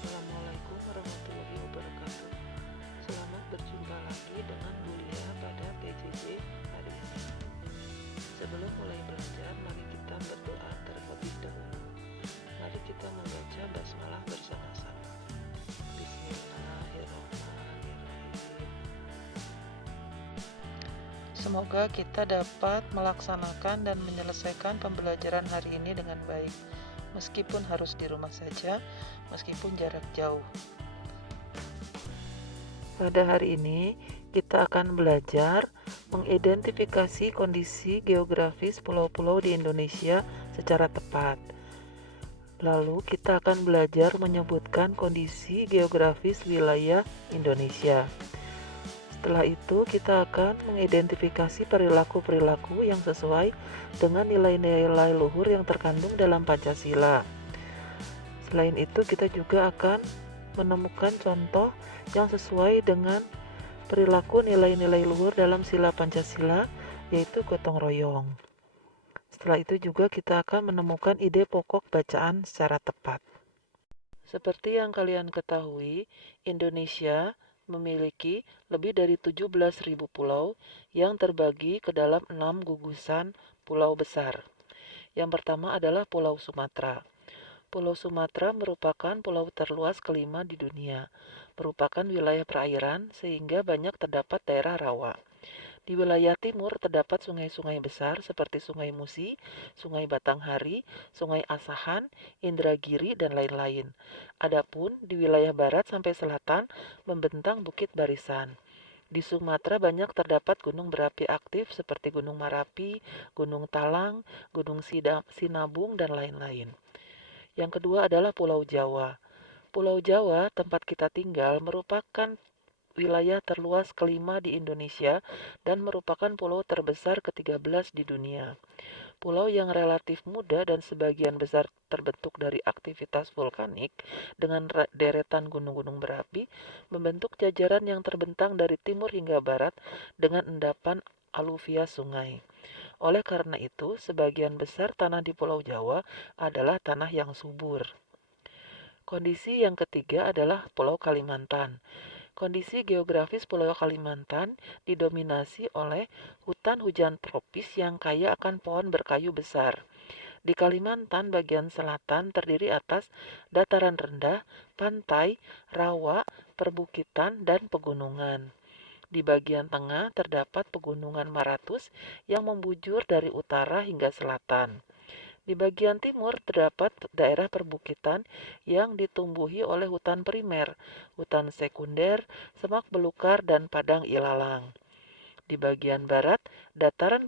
Assalamualaikum warahmatullahi wabarakatuh. Selamat berjumpa lagi dengan Bulia pada PJJ hari ini. Sebelum mulai belajar, mari kita berdoa terlebih dahulu. Mari kita membaca basmalah bersama-sama. Bismillahirrahmanirrahim. Semoga kita dapat melaksanakan dan menyelesaikan pembelajaran hari ini dengan baik, meskipun harus di rumah saja, meskipun jarak jauh. Pada hari ini, kita akan belajar mengidentifikasi kondisi geografis pulau-pulau di Indonesia secara tepat. Lalu, kita akan belajar menyebutkan kondisi geografis wilayah Indonesia. Setelah itu, kita akan mengidentifikasi perilaku-perilaku yang sesuai dengan nilai-nilai luhur yang terkandung dalam Pancasila. Selain itu, kita juga akan menemukan contoh yang sesuai dengan perilaku nilai-nilai luhur dalam sila Pancasila, yaitu gotong royong. Setelah itu juga kita akan menemukan ide pokok bacaan secara tepat. Seperti yang kalian ketahui, Indonesia memiliki lebih dari 17.000 pulau yang terbagi ke dalam 6 gugusan pulau besar. Yang pertama adalah Pulau Sumatera. Pulau Sumatera merupakan pulau terluas kelima di dunia, merupakan wilayah perairan sehingga banyak terdapat daerah rawa. Di wilayah timur terdapat sungai-sungai besar seperti Sungai Musi, Sungai Batanghari, Sungai Asahan, Indragiri, dan lain-lain. Adapun di wilayah barat sampai selatan membentang Bukit Barisan. Di Sumatera banyak terdapat gunung berapi aktif seperti Gunung Marapi, Gunung Talang, Gunung Sinabung, dan lain-lain. Yang kedua adalah Pulau Jawa. Pulau Jawa, tempat kita tinggal, merupakan wilayah terluas kelima di Indonesia dan merupakan pulau terbesar ke-13 di dunia. Pulau yang relatif muda dan sebagian besar terbentuk dari aktivitas vulkanik dengan deretan gunung-gunung berapi membentuk jajaran yang terbentang dari timur hingga barat dengan endapan aluvia sungai. Oleh karena itu, sebagian besar tanah di Pulau Jawa adalah tanah yang subur. Kondisi yang ketiga adalah Pulau Kalimantan. Kondisi geografis Pulau Kalimantan didominasi oleh hutan hujan tropis yang kaya akan pohon berkayu besar. Di Kalimantan bagian selatan terdiri atas dataran rendah, pantai, rawa, perbukitan, dan pegunungan. Di bagian tengah terdapat pegunungan Maratus yang membujur dari utara hingga selatan. Di bagian timur terdapat daerah perbukitan yang ditumbuhi oleh hutan primer, hutan sekunder, semak belukar, dan padang ilalang. Di bagian barat, dataran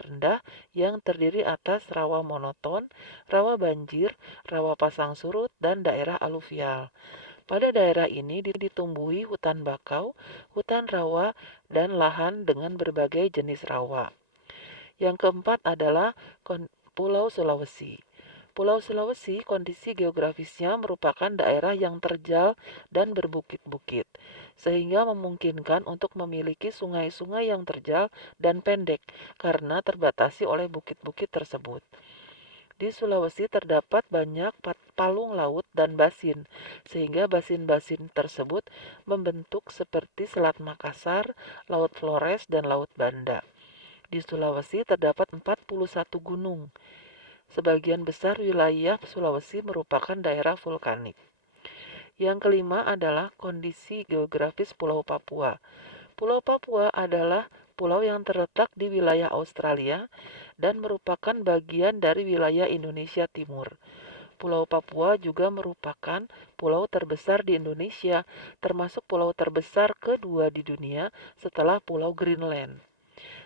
rendah yang terdiri atas rawa monoton, rawa banjir, rawa pasang surut, dan daerah aluvial. Pada daerah ini ditumbuhi hutan bakau, hutan rawa, dan lahan dengan berbagai jenis rawa. Yang keempat adalah Pulau Sulawesi. Pulau Sulawesi, kondisi geografisnya merupakan daerah yang terjal dan berbukit-bukit, sehingga memungkinkan untuk memiliki sungai-sungai yang terjal dan pendek karena terbatasi oleh bukit-bukit tersebut. Di Sulawesi terdapat banyak palung laut dan basin, sehingga basin-basin tersebut membentuk seperti Selat Makassar, Laut Flores, dan Laut Banda. Di Sulawesi terdapat 41 gunung. Sebagian besar wilayah Sulawesi merupakan daerah vulkanik. Yang kelima adalah kondisi geografis Pulau Papua. Pulau Papua adalah pulau yang terletak di wilayah Australia dan merupakan bagian dari wilayah Indonesia Timur. Pulau Papua juga merupakan pulau terbesar di Indonesia, termasuk pulau terbesar kedua di dunia setelah Pulau Greenland.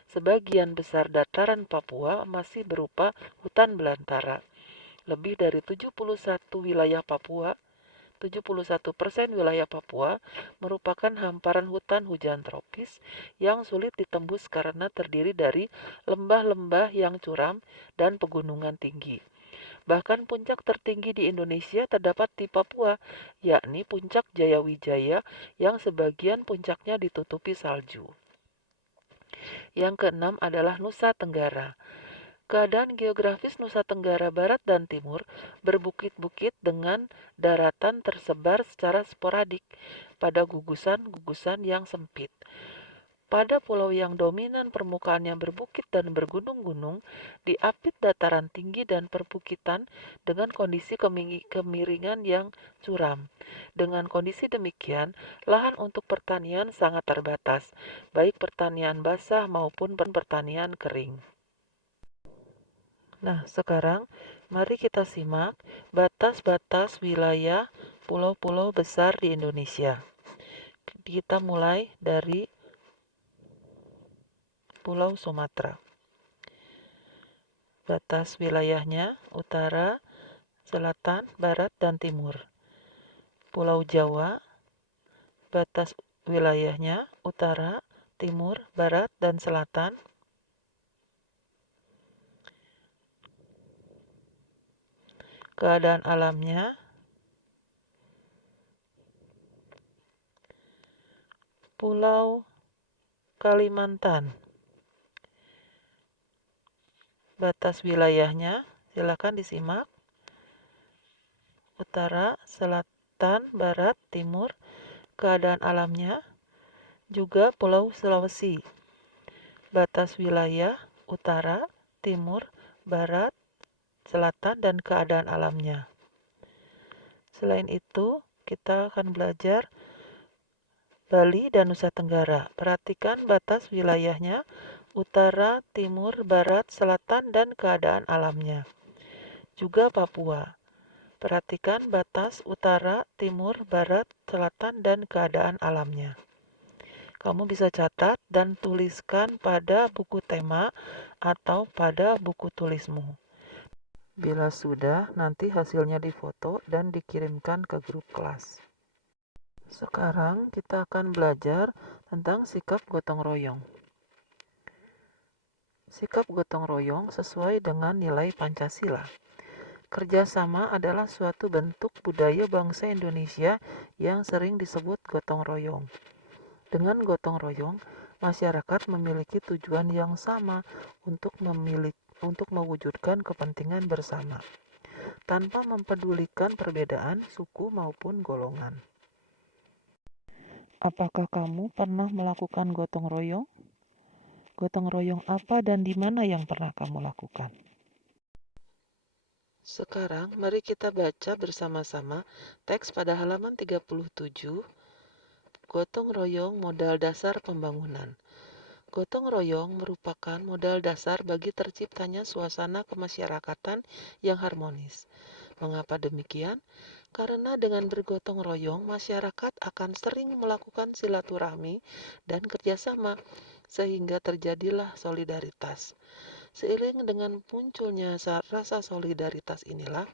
Sebagian besar dataran Papua masih berupa hutan belantara. Lebih dari 71 wilayah Papua, 71% wilayah Papua merupakan hamparan hutan hujan tropis yang sulit ditembus karena terdiri dari lembah-lembah yang curam dan pegunungan tinggi. Bahkan puncak tertinggi di Indonesia terdapat di Papua, yakni Puncak Jayawijaya yang sebagian puncaknya ditutupi salju. Yang keenam adalah Nusa Tenggara. Keadaan geografis Nusa Tenggara Barat dan Timur berbukit-bukit dengan daratan tersebar secara sporadik pada gugusan-gugusan yang sempit. Pada pulau yang dominan permukaannya berbukit dan bergunung-gunung, diapit dataran tinggi dan perbukitan dengan kondisi kemiringan yang curam. Dengan kondisi demikian, lahan untuk pertanian sangat terbatas, baik pertanian basah maupun pertanian kering. Nah, sekarang mari kita simak batas-batas wilayah pulau-pulau besar di Indonesia. Kita mulai dari Pulau Sumatera. Batas wilayahnya utara, selatan, barat, dan timur. Pulau Jawa, batas wilayahnya utara, timur, barat, dan selatan. Keadaan alamnya, Pulau Kalimantan. Batas wilayahnya, silakan disimak. Utara, selatan, barat, timur. Keadaan alamnya juga Pulau Sulawesi. Batas wilayah utara, timur, barat, selatan, dan keadaan alamnya. Selain itu, kita akan belajar Bali dan Nusa Tenggara. Perhatikan batas wilayahnya utara, timur, barat, selatan, dan keadaan alamnya. Juga Papua. Perhatikan batas utara, timur, barat, selatan, dan keadaan alamnya. Kamu bisa catat dan tuliskan pada buku tema atau pada buku tulismu. Bila sudah, nanti hasilnya difoto dan dikirimkan ke grup kelas. Sekarang kita akan belajar tentang sikap gotong royong. Sikap gotong royong sesuai dengan nilai Pancasila. Kerjasama adalah suatu bentuk budaya bangsa Indonesia yang sering disebut gotong royong. Dengan gotong royong, masyarakat memiliki tujuan yang sama untuk mewujudkan kepentingan bersama, tanpa mempedulikan perbedaan suku maupun golongan. Apakah kamu pernah melakukan gotong royong? Gotong royong apa dan di mana yang pernah kamu lakukan? Sekarang mari kita baca bersama-sama teks pada halaman 37, Gotong royong modal dasar pembangunan. Gotong royong merupakan modal dasar bagi terciptanya suasana kemasyarakatan yang harmonis. Mengapa demikian? Karena dengan bergotong royong, masyarakat akan sering melakukan silaturahmi dan kerjasama, sehingga terjadilah solidaritas. Seiring dengan munculnya rasa solidaritas inilah,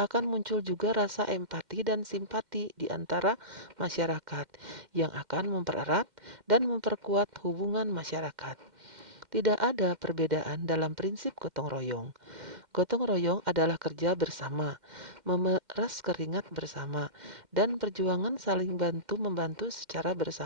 akan muncul juga rasa empati dan simpati di antara masyarakat, yang akan mempererat dan memperkuat hubungan masyarakat. Tidak ada perbedaan dalam prinsip gotong royong. Gotong royong adalah kerja bersama, memeras keringat bersama, dan perjuangan saling bantu-membantu secara bersama.